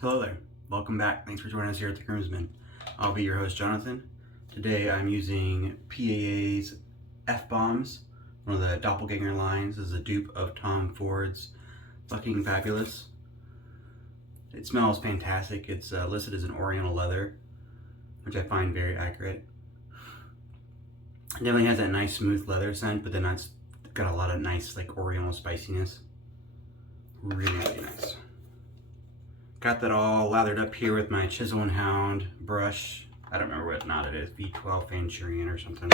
Hello there, welcome back. Thanks for joining us here at the Groomsman. I'll be your host, Jonathan. Today I'm using PAA's F-Bombs, one of the doppelganger lines. This is a dupe of Tom Ford's Fucking Fabulous. It smells fantastic. It's listed as an oriental leather, which I find very accurate. It definitely has that nice smooth leather scent, but then it's got a lot of nice like oriental spiciness. Really, really nice. Got that all lathered up here with my Chisel and Hound brush. I don't remember what knot it is, V12 Fanchurian or something.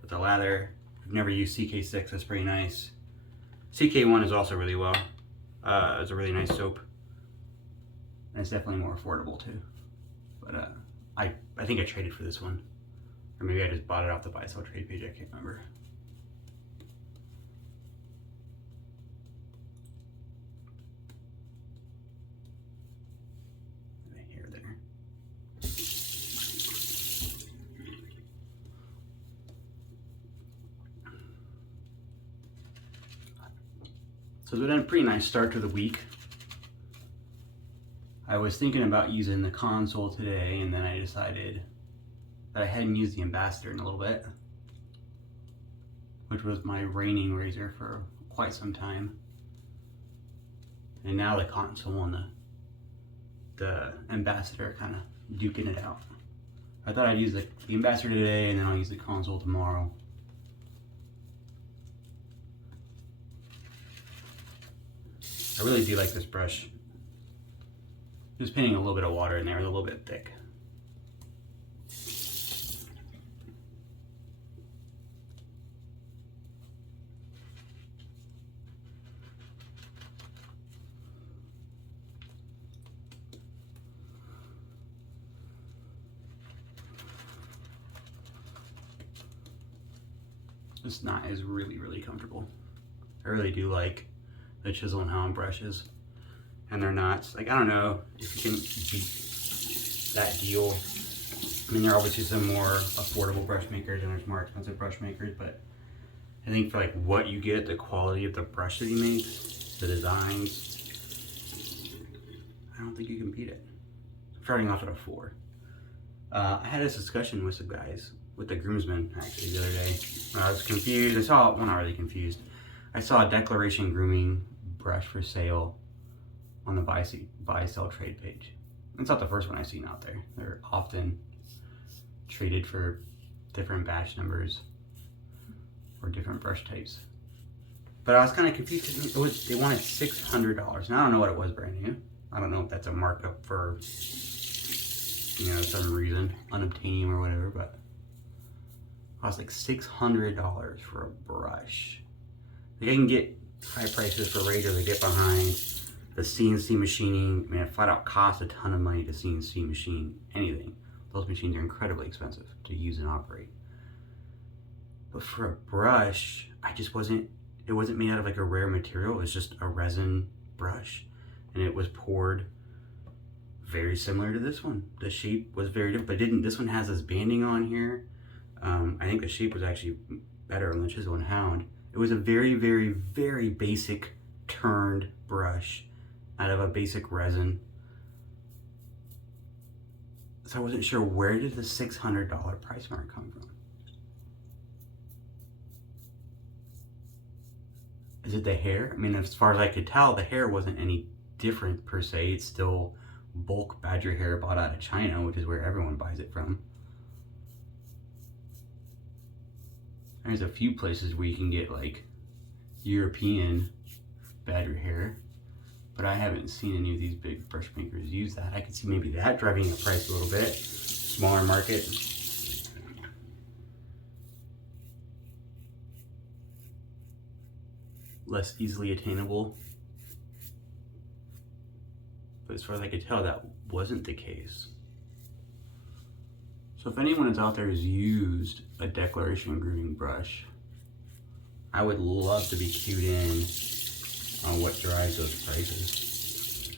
With the lather, I've never used CK6, that's pretty nice. CK1 is also really well. It's a really nice soap. And it's definitely more affordable too. But I think I traded for this one. Or maybe I just bought it off the buy sell trade page, I can't remember. So it's been a pretty nice start to the week. I was thinking about using the console today, and then I decided that I hadn't used the Ambassador in a little bit, which was my reigning razor for quite some time. And now the console and the Ambassador kind of duking it out. I thought I'd use the Ambassador today, and then I'll use the console tomorrow. I really do like this brush. Just painting a little bit of water in there, it's a little bit thick. This knot is really, really comfortable. I really do like the Chisel and Hound brushes and their knots. Like, I don't know if you can beat that deal. I mean, there are obviously some more affordable brush makers and there's more expensive brush makers, but I think for like what you get, the quality of the brush that he makes, the designs, I don't think you can beat it. Starting off at a 4. I had this discussion with some guys, with the Groomsman actually the other day. I was confused. Well, not really confused. I saw a Declaration Grooming brush for sale on the buy sell trade page. It's not the first one I've seen out there. They're often traded for different batch numbers or different brush types. But I was kind of confused. They wanted $600, and I don't know what it was brand new. I don't know if that's a markup for, you know, some reason, unobtainium or whatever, but I was like $600 for a brush. Like, I can get high prices for razors to get behind. The CNC machining, I mean, it flat out costs a ton of money to CNC machine anything. Those machines are incredibly expensive to use and operate. But for a brush, it wasn't made out of like a rare material. It was just a resin brush, and it was poured very similar to this one. The shape was very different, but this one has this banding on here. I think the shape was actually better on the Chisel and Hound. It was a very, very, very basic turned brush out of a basic resin. So I wasn't sure, where did the $600 price mark come from? Is it the hair? I mean, as far as I could tell, the hair wasn't any different per se. It's still bulk badger hair bought out of China, which is where everyone buys it from. There's a few places where you can get like European badger hair, but I haven't seen any of these big brush makers use that. I could see maybe that driving the price a little bit. Smaller market. Less easily attainable. But as far as I could tell, that wasn't the case. So if anyone is out there who's used a Declaration Grooming brush, I would love to be cued in on what drives those prices.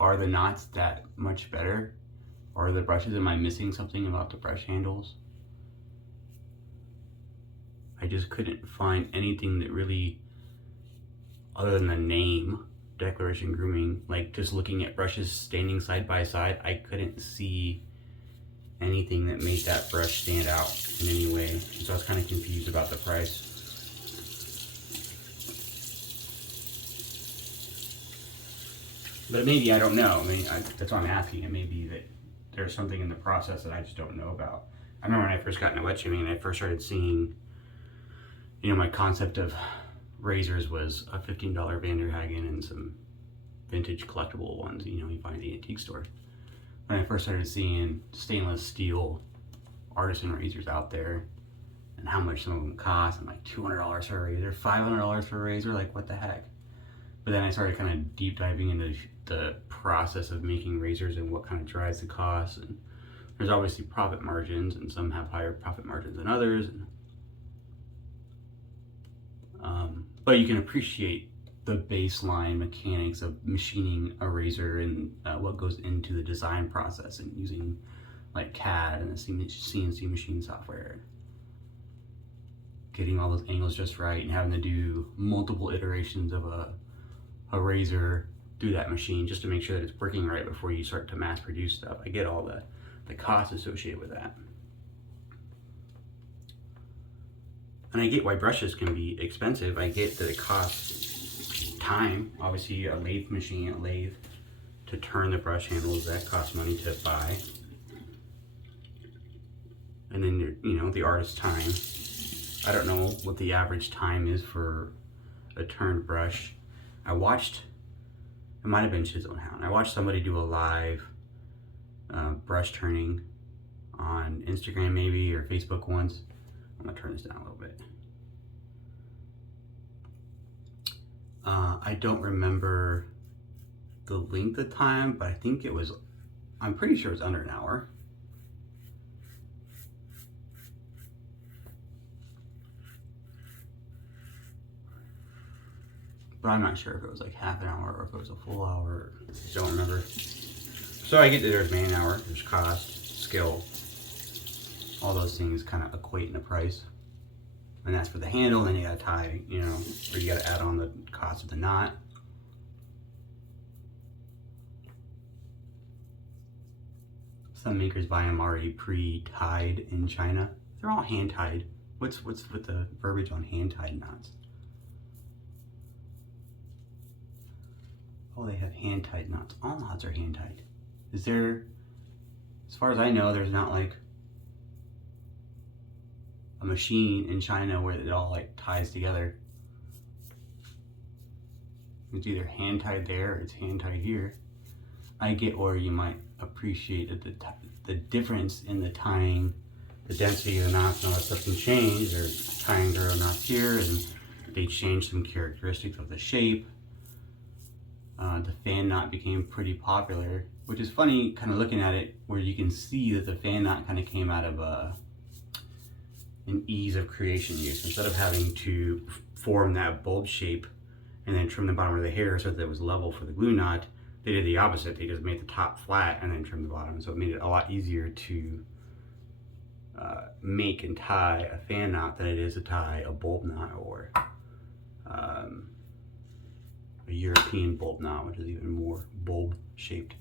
Are the knots that much better? Are the brushes, am I missing something about the brush handles? I just couldn't find anything that really other than the name, Declaration Grooming, like just looking at brushes standing side by side, I couldn't see anything that made that brush stand out in any way. So I was kind of confused about the price. But maybe, I don't know. I mean, that's why I'm asking. It may be that there's something in the process that I just don't know about. I remember when I first got into wet shaving and I first started seeing, you know, my concept of razors was a $15 Vanderhagen and some vintage collectible ones, you know, you find at the antique store. When I first started seeing stainless steel artisan razors out there and how much some of them cost, I'm like, $200 for a razor, $500 for a razor, like what the heck? But then I started kind of deep diving into the process of making razors and what kind of drives the cost. And there's obviously profit margins, and some have higher profit margins than others. But you can appreciate the baseline mechanics of machining a razor and what goes into the design process and using like CAD and the CNC machine software. Getting all those angles just right and having to do multiple iterations of a razor through that machine just to make sure that it's working right before you start to mass produce stuff. I get all the costs associated with that. And I get why brushes can be expensive. I get that it costs time. Obviously a lathe to turn the brush handles, that costs money to buy. And then, you know, the artist's time. I don't know what the average time is for a turned brush. I watched, it might have been Chisel and Hound. I watched somebody do a live brush turning on Instagram maybe, or Facebook once. I'm gonna turn this down a little bit. I don't remember the length of time, but I think it was, I'm pretty sure it was under an hour. But I'm not sure if it was like half an hour or if it was a full hour. I don't remember. So I get that there's man hour, there's cost, skill. All those things kind of equate in the price. And that's for the handle, then you gotta tie, you know, or you gotta add on the cost of the knot. Some makers buy them already pre-tied in China. They're all hand-tied. What's with the verbiage on hand-tied knots? Oh, they have hand-tied knots. All knots are hand-tied. Is there, as far as I know, there's not like a machine in China where it all like ties together. It's either hand tied there or it's hand tied here. I get where you might appreciate that the difference in the tying, the density of the knots and all that stuff can change. They're tying Dorco knots here and they change some characteristics of the shape. The fan knot became pretty popular, which is funny kind of looking at it, where you can see that the fan knot kind of came out of an ease of creation use. Instead of having to form that bulb shape and then trim the bottom of the hair so that it was level for the glue knot, they did the opposite. They just made the top flat and then trimmed the bottom. So it made it a lot easier to make and tie a fan knot than it is to tie a bulb knot or a European bulb knot, which is even more bulb shaped.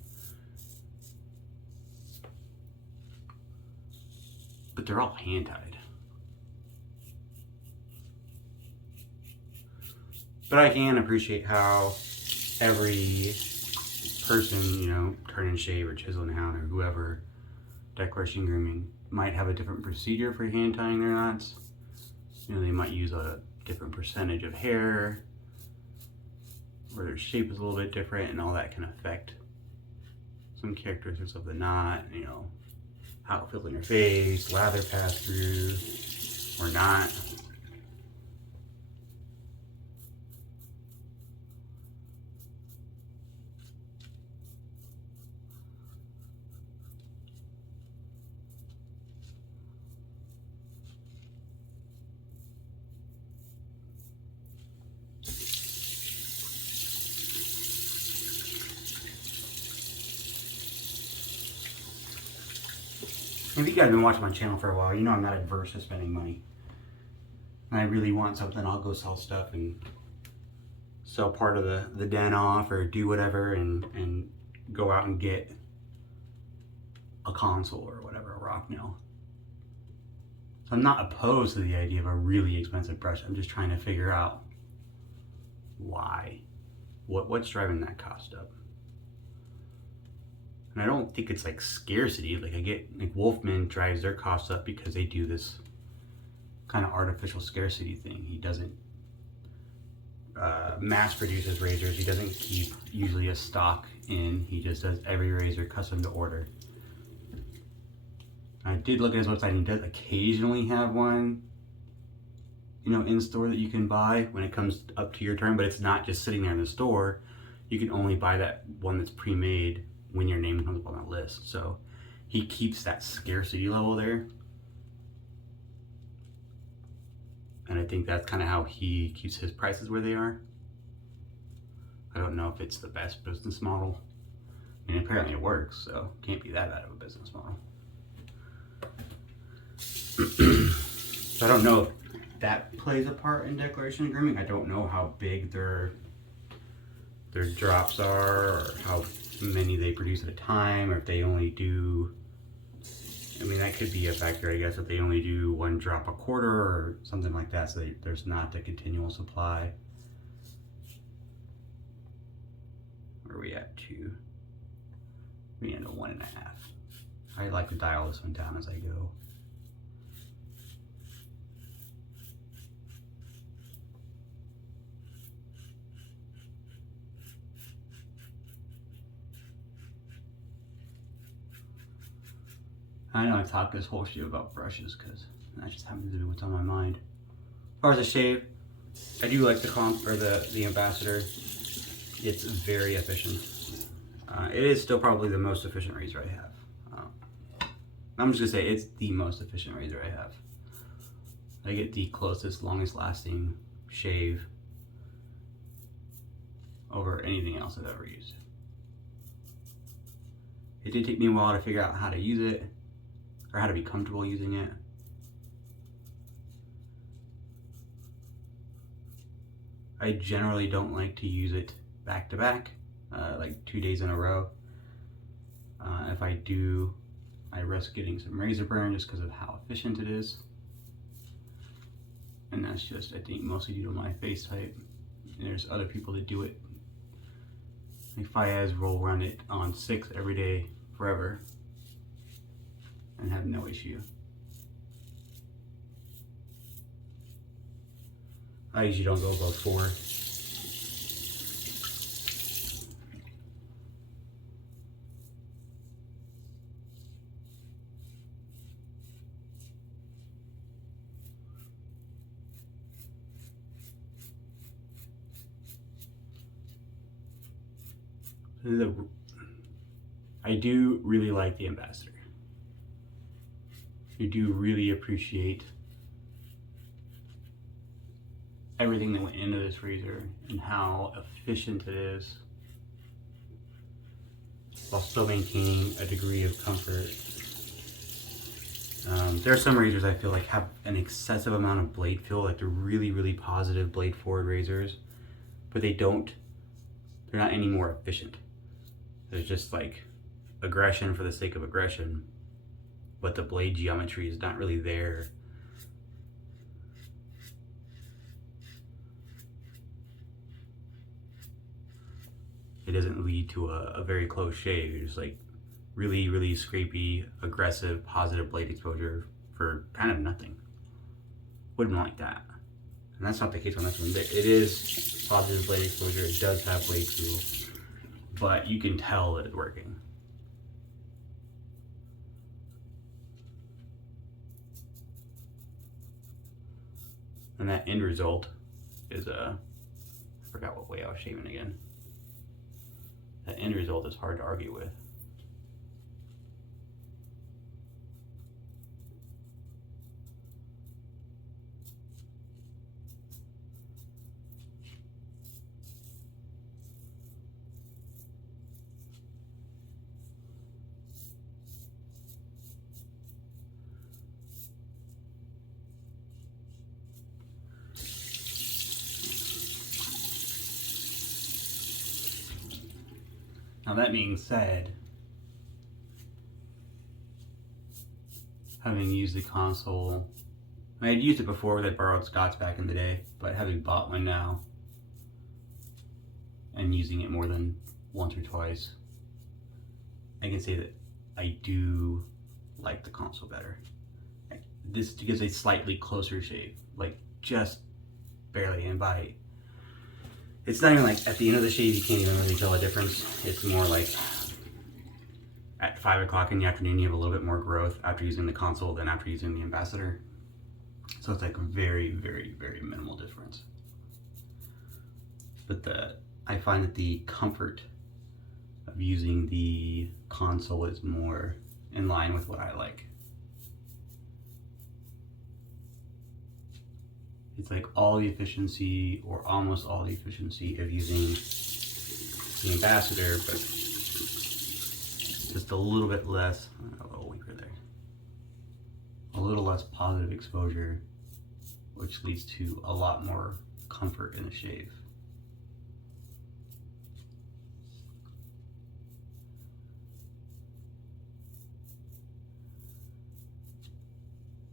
But they're all hand tied. But I can appreciate how every person, you know, Turn and Shave or Chisel and Hound or whoever, Declaration Grooming, might have a different procedure for hand tying their knots. You know, they might use a different percentage of hair, or their shape is a little bit different, and all that can affect some characteristics of the knot, you know, how it feels in your face, lather pass through, or not. If you guys have been watching my channel for a while, you know I'm not adverse to spending money. When I really want something, I'll go sell stuff and sell part of the den off or do whatever and go out and get a console or whatever, a rock nail. So I'm not opposed to the idea of a really expensive brush. I'm just trying to figure out why. What's driving that cost up? And I don't think it's like scarcity. Like I get, like Wolfman drives their costs up because they do this kind of artificial scarcity thing. He doesn't mass produce his razors. He doesn't keep usually a stock in. He just does every razor custom to order. I did look at his website and he does occasionally have one, you know, in store that you can buy when it comes up to your turn, but it's not just sitting there in the store. You can only buy that one that's pre-made when your name comes up on that list. So he keeps that scarcity level there. And I think that's kind of how he keeps his prices where they are. I don't know if it's the best business model. I mean, apparently it works, so it can't be that bad of a business model. So I don't know if that plays a part in declaration of grooming. I don't know how big their drops are, or how many they produce at a time, or if they only do, I mean, that could be a factor, I guess, if they only do one drop a quarter or something like that, so there's not the continual supply. Where are we at? 2? We end at 1.5. I like to dial this one down as I go. I know I've talked this whole show about brushes because that just happens to be what's on my mind. As far as the shave, I do like the Ambassador. It's very efficient. It is still probably the most efficient razor I have. I'm just gonna say it's the most efficient razor I have. I get the closest, longest lasting shave over anything else I've ever used. It did take me a while to figure out how to use it, or how to be comfortable using it. I generally don't like to use it back to back, like 2 days in a row. If I do, I risk getting some razor burn just because of how efficient it is. And that's just, I think, mostly due to my face type. And there's other people that do it. Like Fayez will run it on 6 every day forever and have no issue. I usually don't go above 4. I do really like the Ambassador. I do really appreciate everything that went into this razor and how efficient it is while still maintaining a degree of comfort. There are some razors I feel like have an excessive amount of blade feel, like they're really, really positive blade forward razors, but they're not any more efficient. There's just like aggression for the sake of aggression, but the blade geometry is not really there. It doesn't lead to a very close shave. You're just like really, really scrapey, aggressive, positive blade exposure for kind of nothing. Wouldn't like that. And that's not the case on this one. It is positive blade exposure. It does have blade feel, but you can tell that it's working. And that end result is I forgot what way I was shaving again. That end result is hard to argue with. Now that being said, having used the console, I had used it before when I borrowed Scott's back in the day, but having bought one now and using it more than once or twice, I can say that I do like the console better. This gives a slightly closer shave, like just barely, and by, it's not even like at the end of the shave you can't even really tell a difference. It's more like at 5 o'clock in the afternoon you have a little bit more growth after using the console than after using the Ambassador. So it's like a very, very, very minimal difference. But I find that the comfort of using the console is more in line with what I like. It's like all the efficiency, or almost all the efficiency, of using the Ambassador, but just a little bit less, a little weaker there, a little less positive exposure, which leads to a lot more comfort in the shave.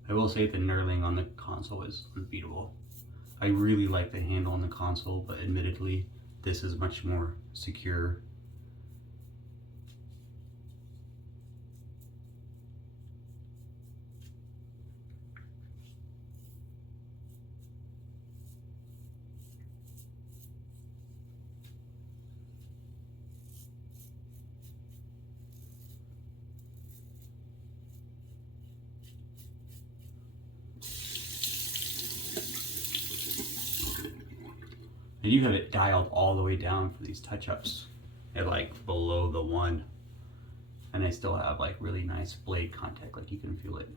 I will say the knurling on the console is unbeatable. I really like the handle on the console, but admittedly, this is much more secure. I do have it dialed all the way down for these touch-ups at like below the 1, and I still have like really nice blade contact, like you can feel it.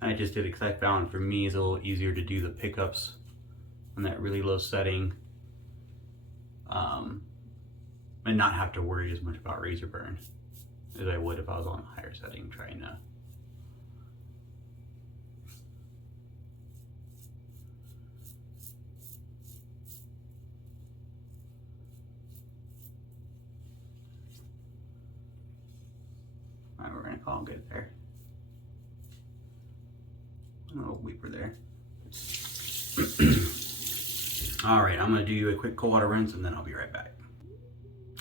And I just did it because I found for me it's a little easier to do the pickups on that really low setting, and not have to worry as much about razor burn as I would if I was on a higher setting trying to. Alright, we're gonna call it good there. A little weeper there. Alright, I'm gonna do a quick cold water rinse and then I'll be right back.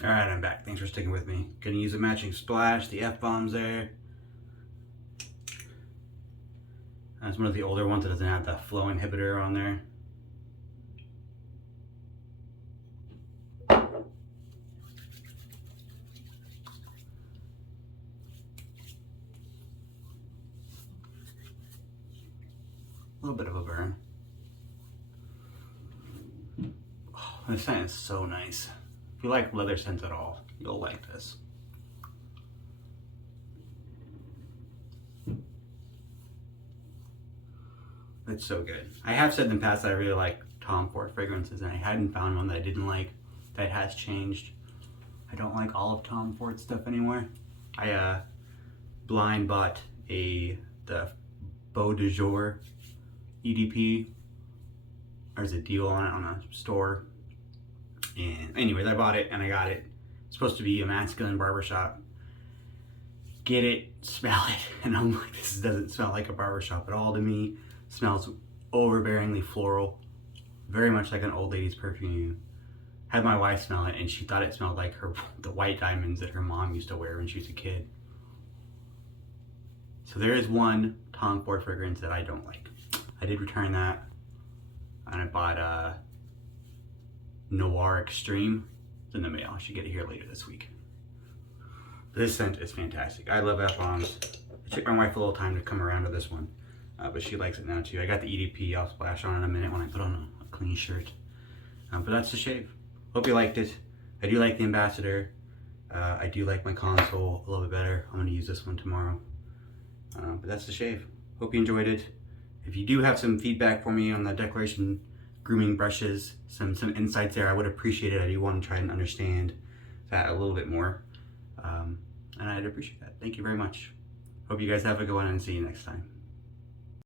Alright, I'm back. Thanks for sticking with me. Gonna use a matching splash, the F-bombs there. That's one of the older ones that doesn't have the flow inhibitor on there. A little bit of a burn. Oh, this scent is so nice. If you like leather scents at all, you'll like this. It's so good. I have said in the past that I really like Tom Ford fragrances, and I hadn't found one that I didn't like. That has changed. I don't like all of Tom Ford's stuff anymore. I blind bought the Beau de Jour EDP. There's a deal on it on a store. And anyways, I bought it and I got it. It's supposed to be a masculine barbershop. Get it, smell it, and I'm like, this doesn't smell like a barbershop at all to me. It smells overbearingly floral, very much like an old lady's perfume. Had my wife smell it and she thought it smelled like the white diamonds that her mom used to wear when she was a kid. So there is one Tom Ford fragrance that I don't like. I did return that, and I bought Noir Extreme. It's in the mail. I should get it here later this week. This scent is fantastic. I love F-bombs. It took my wife a little time to come around to this one, but she likes it now too. I got the EDP. I'll splash on in a minute when I put on a clean shirt. But that's the shave. Hope you liked it. I do like the Ambassador. I do like my console a little bit better. I'm gonna use this one tomorrow. But that's the shave. Hope you enjoyed it. If you do have some feedback for me on the Declaration grooming brushes, some insights there, I would appreciate it. I do want to try and understand that a little bit more. And I'd appreciate that. Thank you very much. Hope you guys have a good one and see you next time.